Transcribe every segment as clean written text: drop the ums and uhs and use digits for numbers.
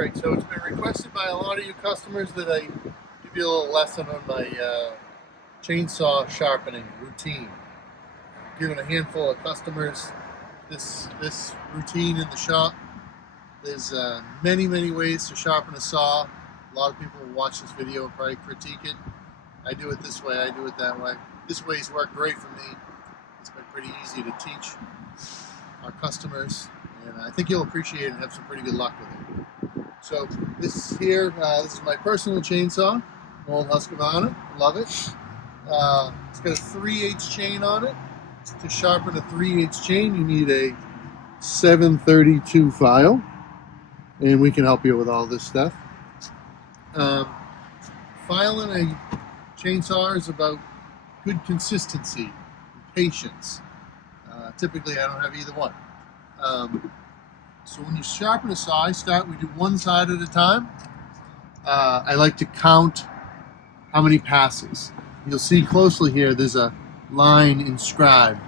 Alright, so it's been requested by a lot of you customers that I give you a little lesson on my chainsaw sharpening routine. I'm giving a handful of customers this routine in the shop. There's many ways to sharpen a saw. A lot of people will watch this video and probably critique it. I do it this way, I do it that way. This way's worked great for me. It's been pretty easy to teach our customers, and I think you'll appreciate it and have some pretty good luck with it. So this here, this is my personal chainsaw, an old Husqvarna. Love it. It's got a 3/8 chain on it. To sharpen a 3/8 chain, you need a 732 file, and we can help you with all this stuff. Filing a chainsaw is about good consistency and patience. Typically, I don't have either one. So when you sharpen a saw, we do one side at a time. I like to count how many passes. You'll see closely here, there's a line inscribed.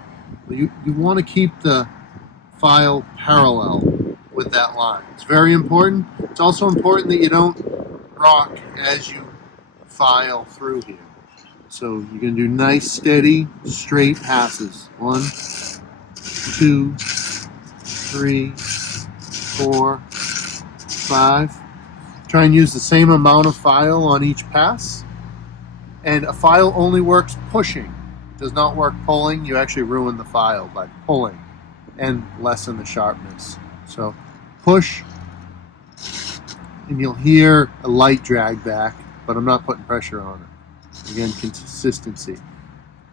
You want to keep the file parallel with that line. It's very important. It's also important that you don't rock as you file through here. So you're going to do nice, steady, straight passes. 1, 2, 3, 4, 5. Try and use the same amount of file on each pass. And a file only works pushing. It does not work pulling. You actually ruin the file by pulling and lessen the sharpness. So push, and you'll hear a light drag back, but I'm not putting pressure on it. Again, consistency.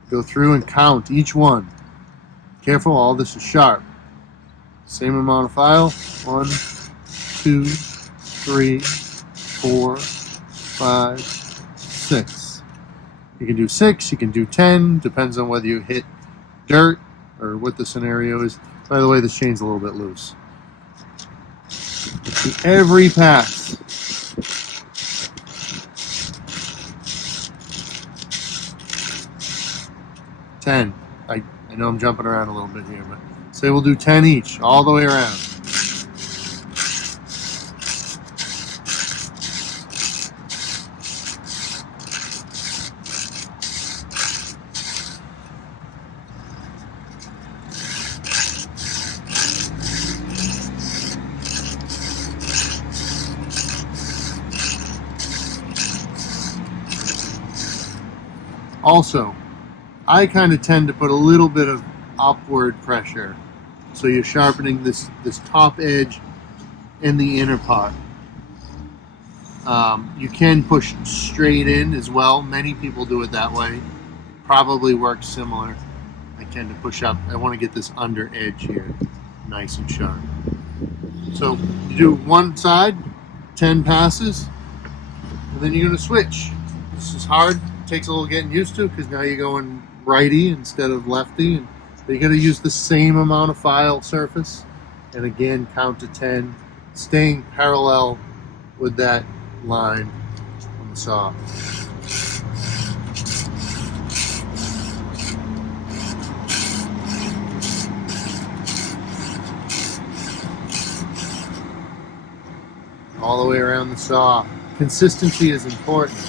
Go through and count each one. Careful, all this is sharp. Same amount of file. 1, 2, 3, 4, 5, 6. You can do 6, you can do 10, depends on whether you hit dirt or what the scenario is. By the way, this chain's a little bit loose. Every pass. Ten. I know I'm jumping around a little bit here, but say we'll do 10 each, all the way around. Also, I kind of tend to put a little bit of upward pressure. So you're sharpening this top edge and the inner part. You can push straight in as well. Many people do it that way. It probably works similar. I tend to push up. I want to get this under edge here nice and sharp. So you do one side, 10 passes, and then you're going to switch. This is hard. It takes a little getting used to because now you're going righty instead of lefty. But you got to use the same amount of file surface, and again count to 10, staying parallel with that line on the saw. All the way around the saw. Consistency is important.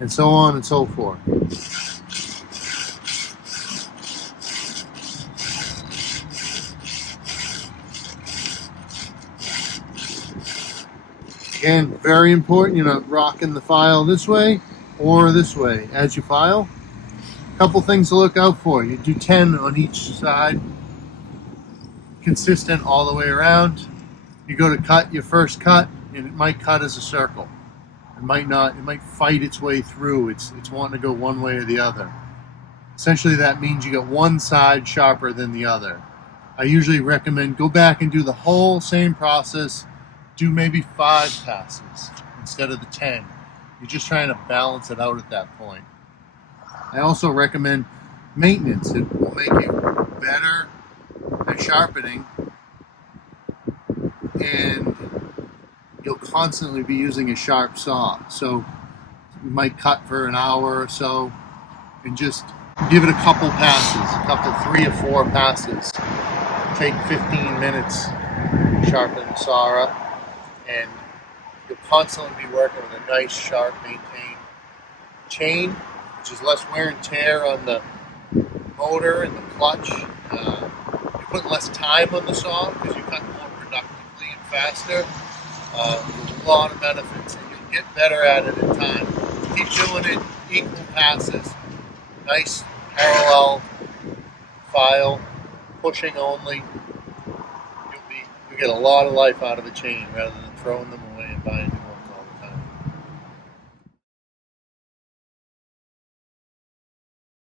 And so on and so forth. Again, very important, you're not rocking the file this way or this way as you file. A couple things to look out for. You do 10 on each side, consistent all the way around. You go to cut your first cut, and it might cut as a circle. It might not. It might fight its way through. It's wanting to go one way or the other. Essentially, that means you get one side sharper than the other. I usually recommend go back and do the whole same process. Do maybe 5 passes instead of the 10. You're just trying to balance it out at that point. I also recommend maintenance. It will make you better at sharpening, and you'll constantly be using a sharp saw. So you might cut for an hour or so and just Give it a couple passes, a couple 3 or 4 passes. Take 15 minutes, sharpen the saw up, and you'll constantly be working with a nice, sharp, maintained chain, which is less wear and tear on the motor and the clutch. You put less time on the saw because you cut more productively and faster. There's a lot of benefits, and you'll get better at it in time. Keep doing it equal passes. Nice parallel file, pushing only. You get a lot of life out of the chain rather than throwing them away and buying new.